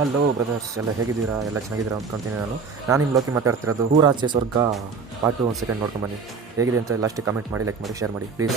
Hello brothers ಎಲ್ಲ ಹೇಗಿದ್ದೀರಾ? ಎಲ್ಲ ಚೆನ್ನಾಗಿದ್ದೀರಾ ಅಂದ್ಕೊಂತೀನಿ ನಾನು. ನಾನು ನಿಮ್ಮ ಲೋಕಿ ಮಾತಾಡ್ತಿರೋದು ಹೂರಾಚೆ ಸ್ವರ್ಗ ಪಾರ್ಟ್ ಒಂದು ಸೆಕೆಂಡ್ ನೋಡ್ಕೊಂಡು ಬನ್ನಿ. ಹೇಗಿದೆ ಅಂತ ಲಾಸ್ಟಿಗೆ ಕಮೆಂಟ್ ಮಾಡಿ ಲೈಕ್ ಮಾಡಿ ಶೇರ್ ಮಾಡಿ ಪ್ಲೀಸ್